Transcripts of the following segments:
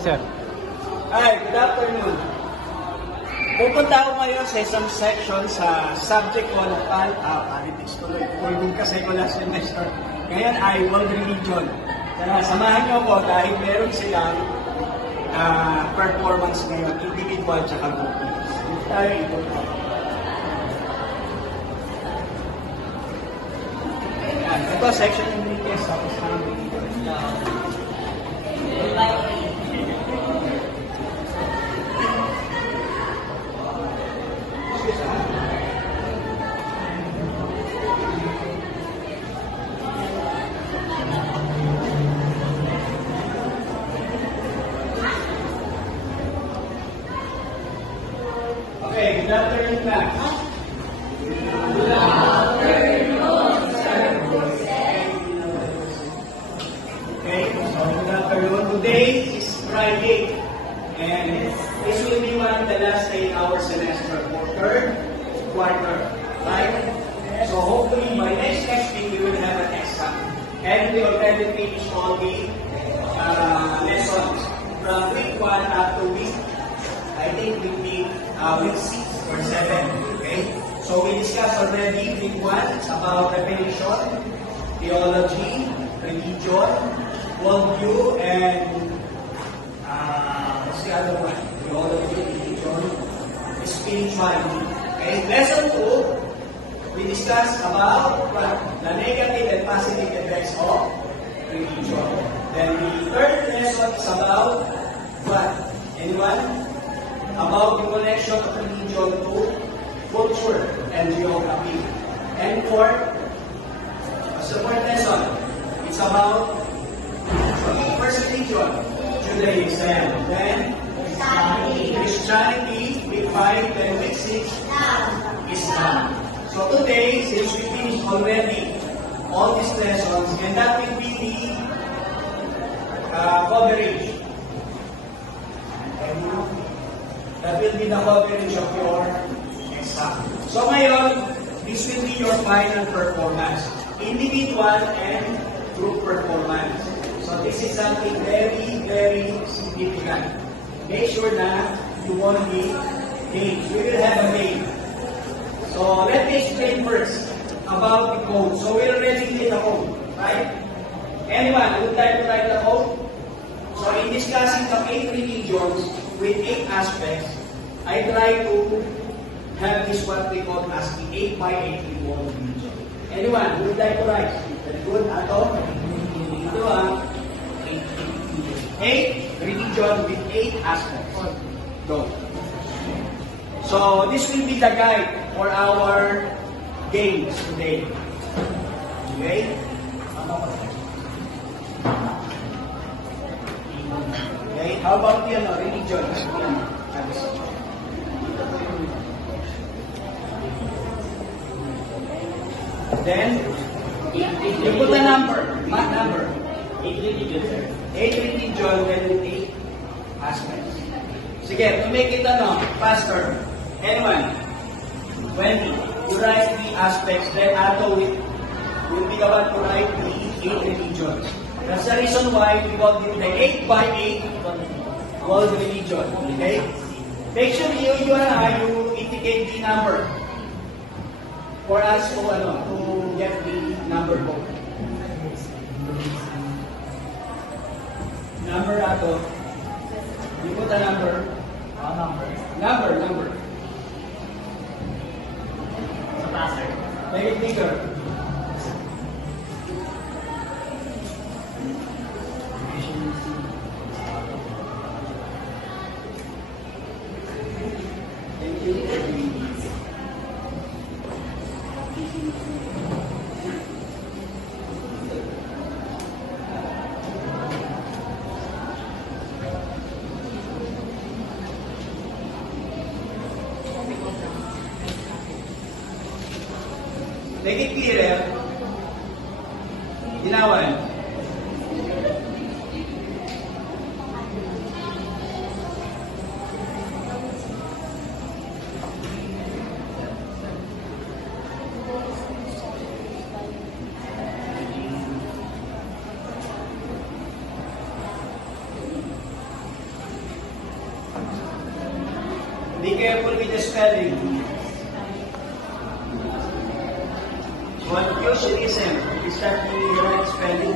Sir. Hi, good afternoon. Pupunta ako ngayon sa isang section sa subject ko ng politics tuloy. Pulbog kasi ko last semester. Ngayon ay world religion. Kaya samahan niyo ako dahil meron silang performance ngayon, individual at group. Dito tayo ito. Ito section ng religious tapos ng religion. Okay, good afternoon, class. Good afternoon, sir. Okay, so good afternoon. Today is Friday, and this will be one of the last day in our semester for third quarter, right? So hopefully by next week we will have an exam, and we already finished all the lessons from week 1 up to week, I think week 6 or 7, okay? So we discussed already week 1, it's about revelation, theology, religion, worldview, and what's the other one? Theology, religion, spirituality. Okay? Lesson 2, we discussed about what? The negative and positive effects of religion. Then the third lesson is about what? Anyone? About the connection of religion to culture and geography. And fourth, as the fourth lesson, it's about first religion, Judaism. Then Christianity, week 5, then week 6, Islam. So today, since we finished already all these lessons, and that will be the coverage. That will be the coverage of your exam. So ngayon, this will be your final performance. Individual and group performance. So this is something very, very significant. Make sure that you won't be names. We will have a name. So let me explain first about the code. So we already did the code, right? Anyone would like to write the code? So in discussing the 8 religions with 8 aspects, I try to have this what we call as the 8 by 8 world religion. Anyone who would like to write? Very good. Ato? Ito 8 religion with 8 aspects. Go. So this will be the guide for our games today. Okay? Okay, how about the religion? Then, you put a number. What number? 8 religion, sir. 8 religion, then 8 aspects. Sige, to make it faster. Anyone? 20. You write the aspects, then Ato will be the one to write the 8 religions. That's the reason why we call it the 8 by 8 world religion. Okay? Make sure you indicate the number for us to get the number code. Number ato. You put a number. Number. Make it bigger. Make it clear. Ginawan. Be careful with the spelling. Confucianism. Is that the right spelling?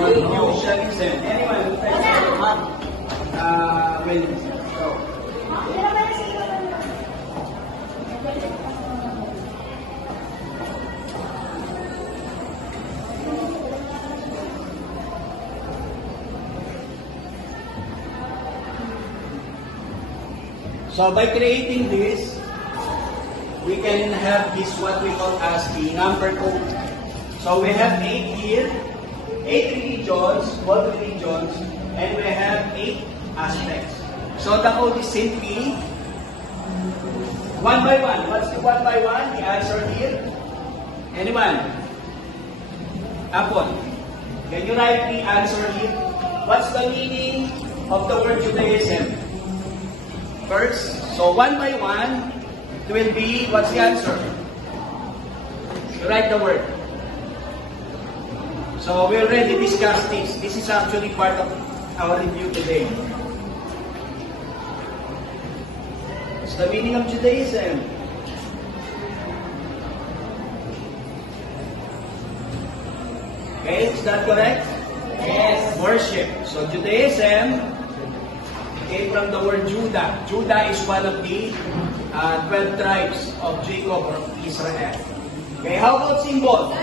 Confucianism. Anyone who tries to map will go. So by creating this, we can have this what we call as the number code. So we have 8 here, 8 religions, world religions, and we have 8 aspects. So the code is simply one by one. What's the one by one? The answer here. Anyone? Apple. Can you write the answer here? What's the meaning of the word Judaism? First, so one by one, it will be, what's the answer? You write the word. So we already discussed this. This is actually part of our review today. What's the meaning of Judaism? Okay, is that correct? Yes. Worship. So Judaism came from the word Judah. Judah is one of the 12 tribes of Jacob or Israel. Okay, how about symbol?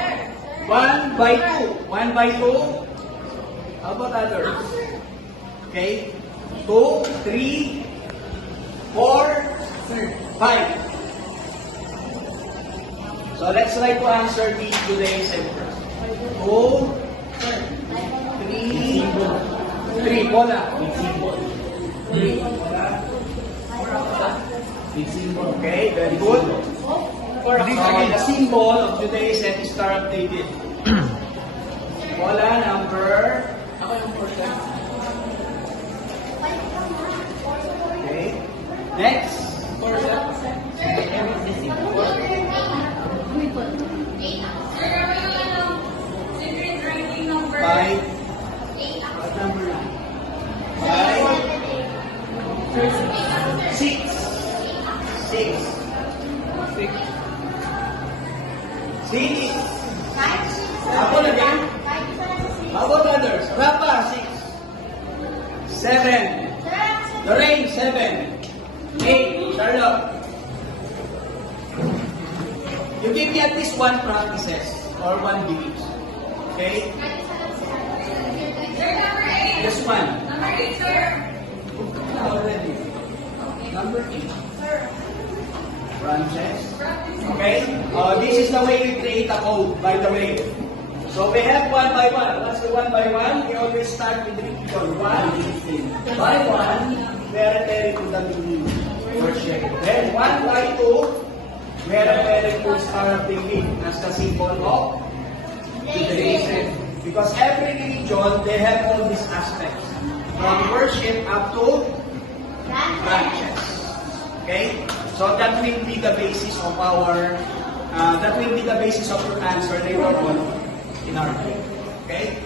1 by 2. 1 by 2. How about others? Okay, 2, 3, 4, 5. So let's try to answer the Judaism first. 2, 3, 3, bola. Okay, very good. So again, the symbol of Judaism is Star of David. Bola number. Okay. Next. Five. What number? 5. 6. 6. 6. Apple again? How about others? Rapa, 6. 7. Lorraine, 7. 8. Charlotte. You give me at least one practices or one beliefs. Okay? Just one. Number 8, sir. Already. Number 8. Branches. Okay? This is the way we create a code, by the way. So we have 1 by 1. What's the 1 by 1? We always start with religion. 1 by 1, we are referring to the meaning. Worship. Then 1 by 2, we are referring to Star of David as the symbol of Judaism. Because every religion, they have all these aspects. From worship up to branches. Okay? So that will be the basis of our, that will be the basis of your answer later on in our book. Okay?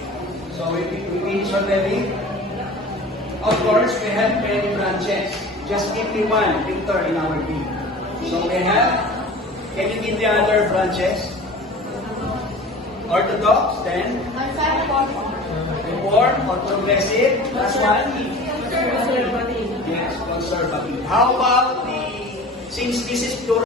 So we finish already. Of course, we have many branches. Just give me one, Victor, in our game. So we have, can you give the other branches? Orthodox, then Reform or Progressive. Last one? Yes, conservative. How about the, since this is plural,